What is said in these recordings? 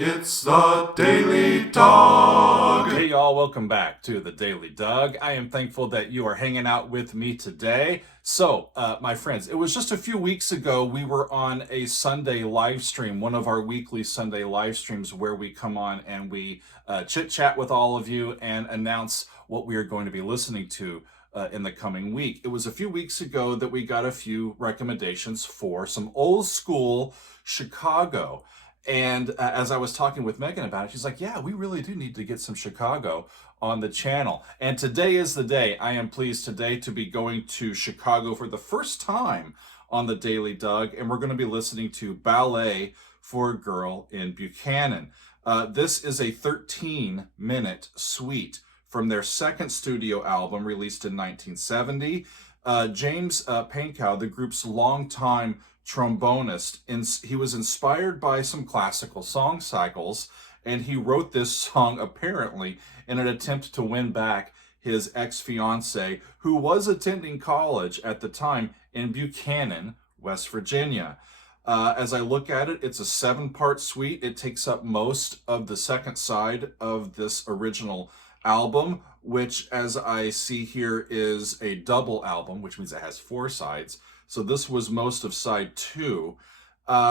It's the Daily Dog. Hey y'all, welcome back to the Daily Dog. I am thankful that you are hanging out with me today. So, my friends, it was just a few weeks ago we were on a Sunday live stream, one of our weekly Sunday live streams where we come on and we chit-chat with all of you and announce what we are going to be listening to in the coming week. It was a few weeks ago that we got a few recommendations for some old school Chicago. And as I was talking with Megan about it, she's like, yeah, we really do need to get some Chicago on the channel. And today is the day. I am pleased today to be going to Chicago for the first time on the Daily Doug. And we're going to be listening to Ballet for a Girl in Buchannon. This is a 13-minute suite from their second studio album released in 1970. James Pankow, the group's longtime trombonist, he was inspired by some classical song cycles, and he wrote this song apparently in an attempt to win back his ex-fiancée, who was attending college at the time in Buchannon, West Virginia. As I look at it, it's a 7-part suite. It takes up most of the second side of this original album, which, as I see here, is a double album, which means it has 4 sides. So this was most of side 2.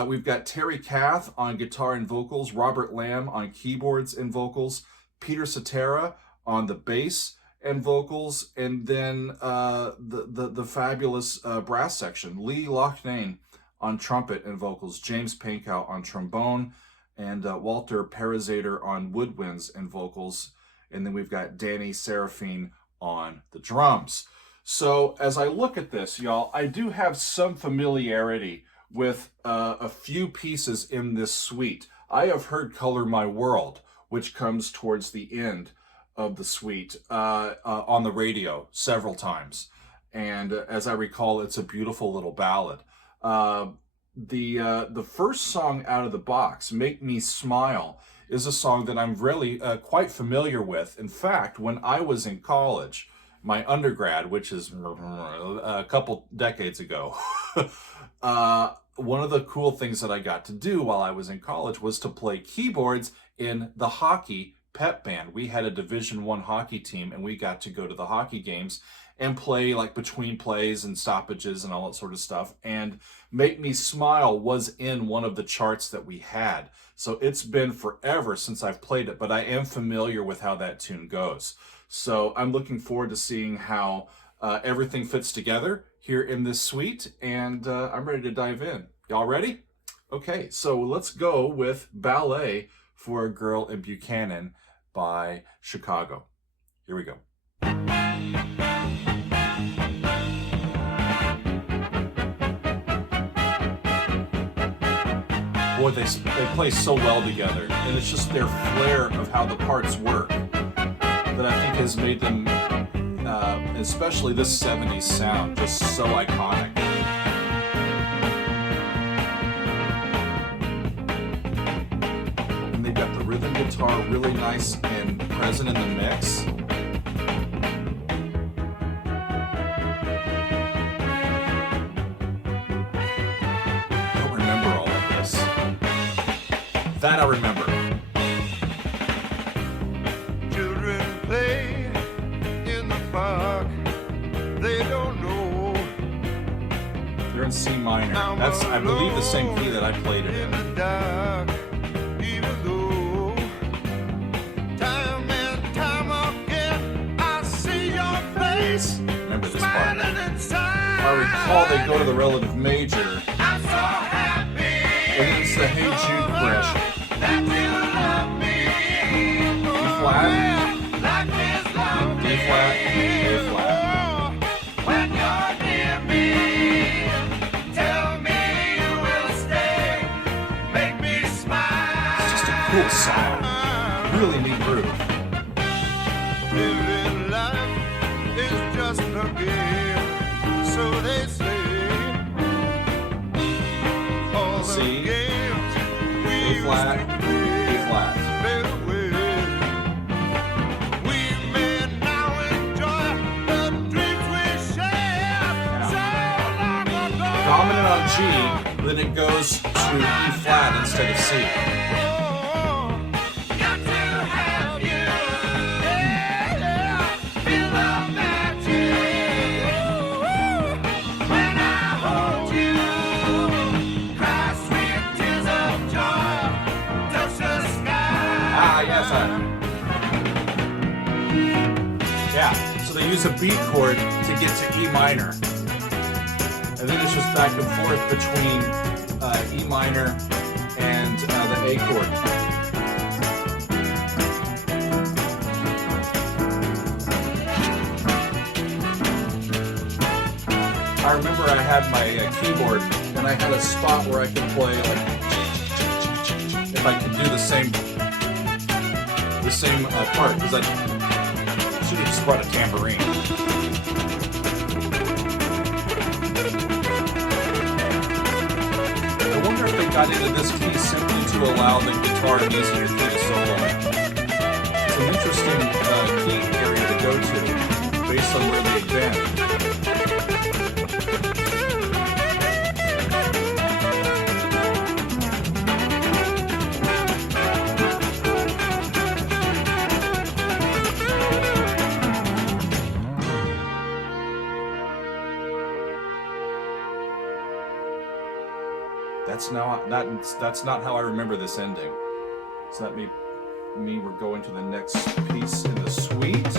We've got Terry Kath on guitar and vocals, Robert Lamb on keyboards and vocals, Peter Cetera on the bass and vocals, and then the fabulous brass section, Lee Loughnane on trumpet and vocals, James Pankow on trombone, and Walter Perizader on woodwinds and vocals, and then we've got Danny Serafine on the drums. So as I look at this, y'all, I do have some familiarity with a few pieces in this suite. I have heard Color My World, which comes towards the end of the suite, on the radio several times. And as I recall, it's a beautiful little ballad. The first song out of the box, Make Me Smile, is a song that I'm really quite familiar with. In fact, when I was in college, my undergrad, which is a couple decades ago, one of the cool things that I got to do while I was in college was to play keyboards in the hockey pep band. We had a Division I hockey team, and we got to go to the hockey games and play like between plays and stoppages and all that sort of stuff. And Make Me Smile was in one of the charts that we had. So it's been forever since I've played it, but I am familiar with how that tune goes. So I'm looking forward to seeing how everything fits together here in this suite, and I'm ready to dive in. Y'all ready? Okay, so let's go with Ballet for a Girl in Buchannon by Chicago. Here we go. Boy, they play so well together, and it's just their flair of how the parts work that I think has made them, especially this 70s sound, just so iconic. And they've got the rhythm guitar really nice and present in the mix. I don't remember all of this. That I remember. They're in C minor. That's, I believe, the same key that I played it in. Remember this part. If I recall, they go to the relative major. And it's the Hey Jude progression. E flat, D flat, A flat. Cool song. Really neat groove. Living life is just a game, so they say. All C, the games A flat, B flat. We may now enjoy the dreams we shared so long ago. Dominant on G, then it goes to E flat instead of C. last time. Yeah, so they use a beat chord to get to E minor. And then it's just back and forth between E minor and the A chord. I remember I had my keyboard and I had a spot where I could play like, if I could do the same part, because I should have just brought a tambourine. I wonder if they got into this key simply to allow the guitar an easier key to solo. It's an interesting key area to go to based on where they've been. That's not how I remember this ending. So that me we're going to the next piece in the suite.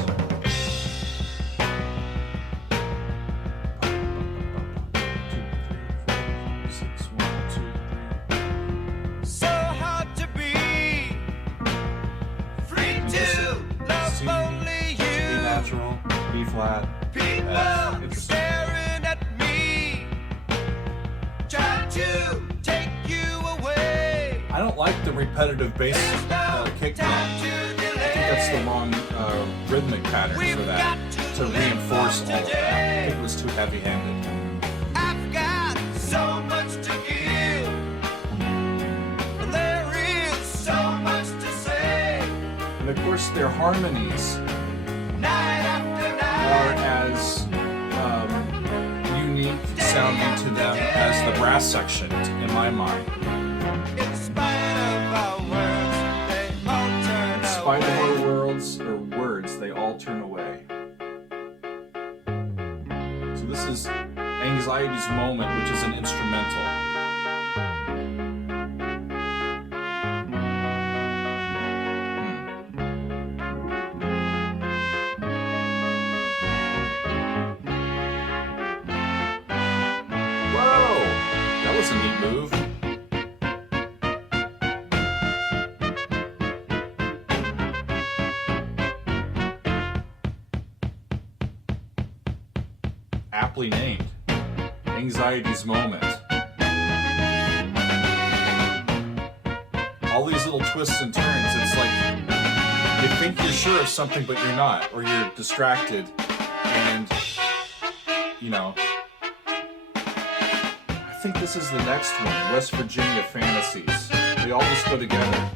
So hard to be free to love only B you. natural, B flat, People F. Interesting. staring at me, trying to take you away. I don't like the repetitive bass kick drum. I think that's the wrong rhythmic pattern for that, to reinforce all of that. I think it was too heavy-handed. I've got so much to give, and there is so much to say. And of course, their harmonies Night after are night, as unique sounding to them as the brass section in my mind. in spite of our words, they all turn In spite of away. our words, they all turn away. So this is Anxiety's Moment, which is an instrumental. Whoa! That was a neat move. Aptly named. Anxiety's Moment. All these little twists and turns, it's like you think you're sure of something but you're not, or you're distracted, and you know. I think this is the next one, West Virginia Fantasies. They all just go together.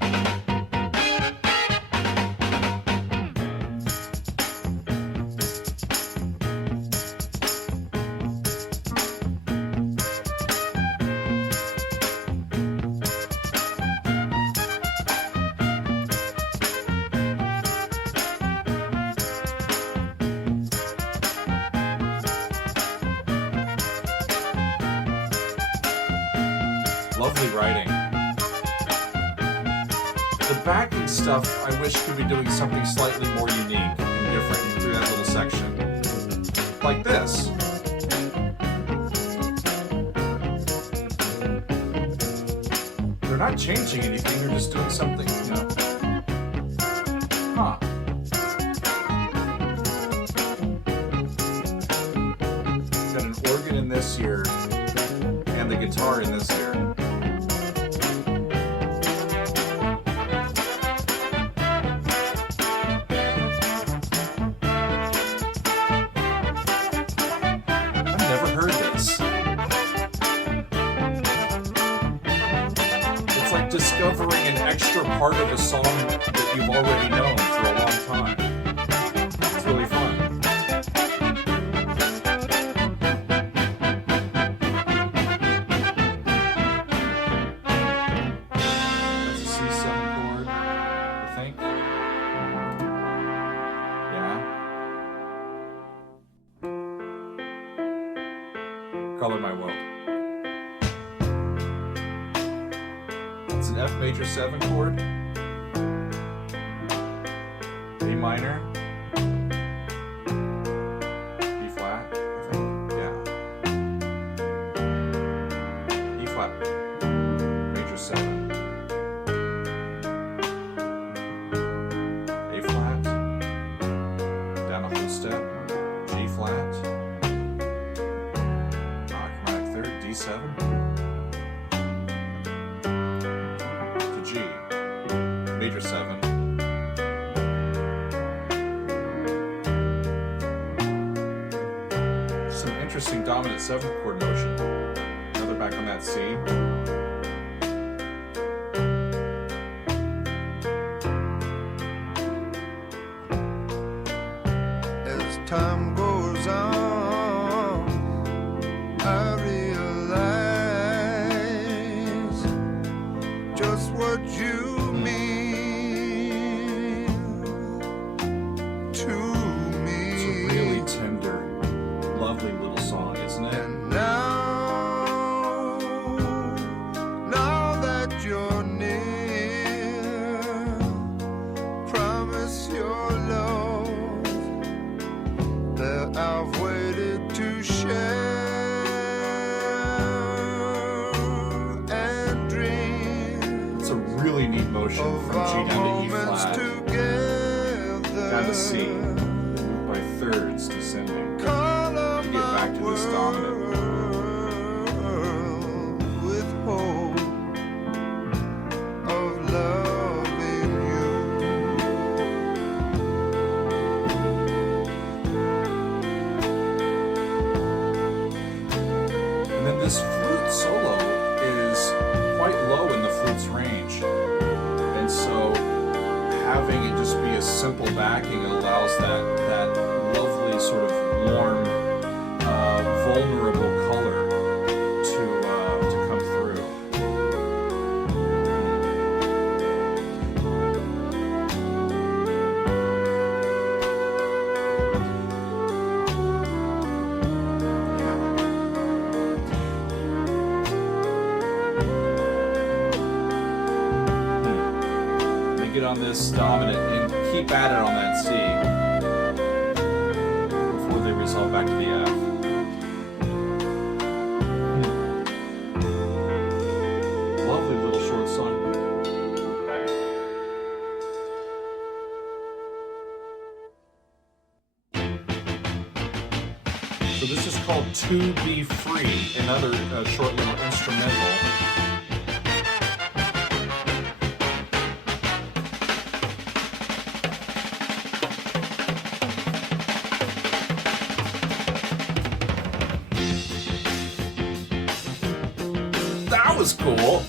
Lovely writing. The backing stuff, I wish could be doing something slightly more unique and different through that little section. Like this. They're not changing anything, they're just doing something, you know. Huh. Got an organ in this ear and the guitar in this ear. Discovering an extra part of a song that you've already known for a long time. It's really fun. That's a C7 chord, I think. Yeah. Color My World. It's an F major 7 chord. A minor, E flat, I think, yeah. E flat, major 7, A flat, down a whole step, G flat, chromatic third, D7, to G, major 7, some interesting dominant 7th chord motion, another back on that C. As time goes on, I realize just what you mean to me. It's a really tender, lovely little song, isn't it? And now that you're near, promise your love that I've waited to share and dream It's a really neat motion of from G our down to E moments flat, together. down to C, moved by thirds, descending. Color You get back to this dominant. world with hope of loving you. And then this flute solo is quite low in the flute's range. And so having it just be a simple backing allows that lovely sort of warm, vulnerable color to come through. They get on this dominant and keep at it on that C before they resolve back to the F. Lovely little short song. So this is called To Be Free, another short little instrumental. That was cool.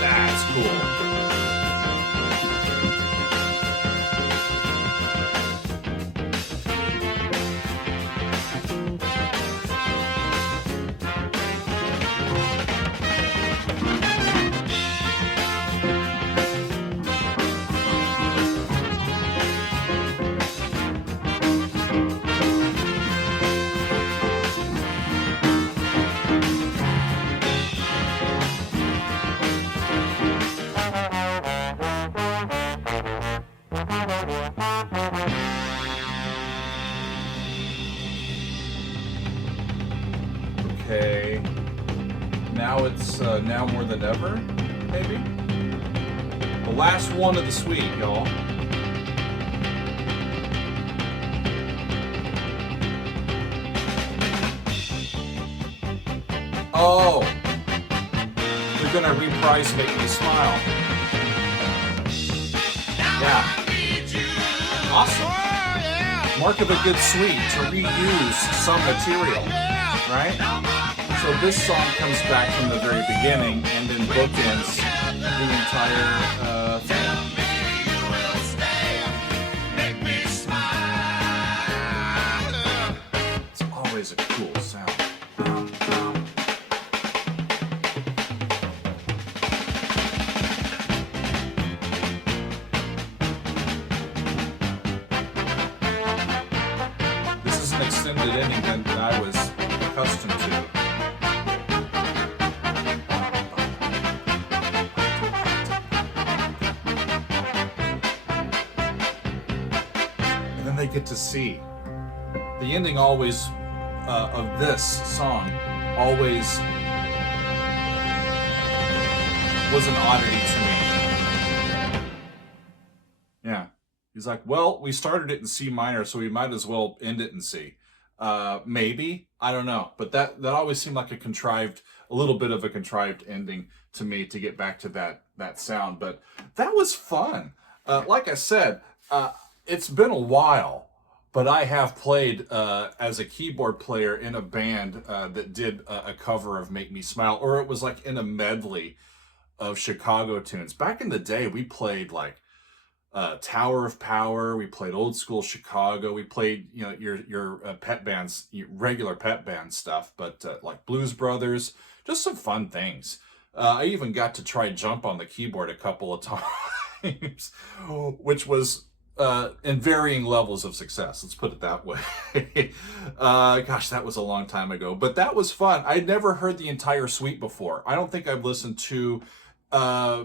That's cool. Okay. Now it's now more than ever, maybe? The last one of the suite, y'all. Oh! They're gonna reprise Make Me Smile. Yeah. Awesome. Mark of a good suite to reuse some material, right? So this song comes back from the very beginning and then bookends the entire thing. It's always a cool sound. an extended ending than I was accustomed to. And then they get to see. The ending always, of this song, always was an oddity to me. Yeah. He's like, well, we started it in C minor, so we might as well end it in C. Maybe, I don't know. But that always seemed like a little bit of a contrived ending to me to get back to that sound. But that was fun. Like I said, it's been a while, but I have played as a keyboard player in a band that did a cover of Make Me Smile, or it was like in a medley of Chicago tunes. Back in the day, we played like Tower of Power. We played old school Chicago. We played, you know, your pet bands, your regular pet band stuff, but like Blues Brothers, just some fun things. I even got to try jump on the keyboard a couple of times, which was in varying levels of success. Let's put it that way. Gosh, that was a long time ago, but that was fun. I'd never heard the entire suite before. I don't think I've listened to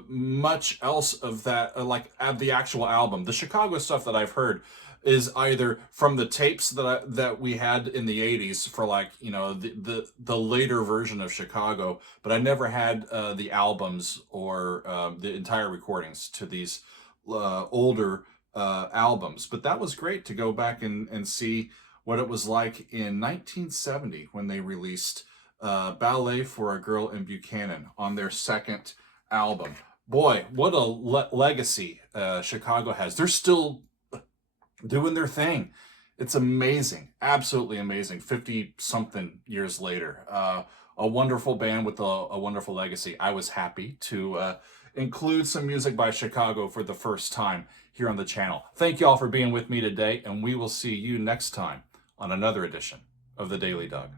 much else of that, like the actual album. The Chicago stuff that I've heard is either from the tapes that we had in the 80s for, like, you know, the later version of Chicago, but I never had the albums or the entire recordings to these older albums. But that was great to go back and see what it was like in 1970 when they released Ballet for a Girl in Buchannon on their second album. Boy, what a legacy Chicago has. They're still doing their thing. It's amazing, absolutely amazing. 50 something years later, a wonderful band with a wonderful legacy. I was happy to include some music by Chicago for the first time here on the channel. Thank you all for being with me today, and we will see you next time on another edition of The Daily Doug.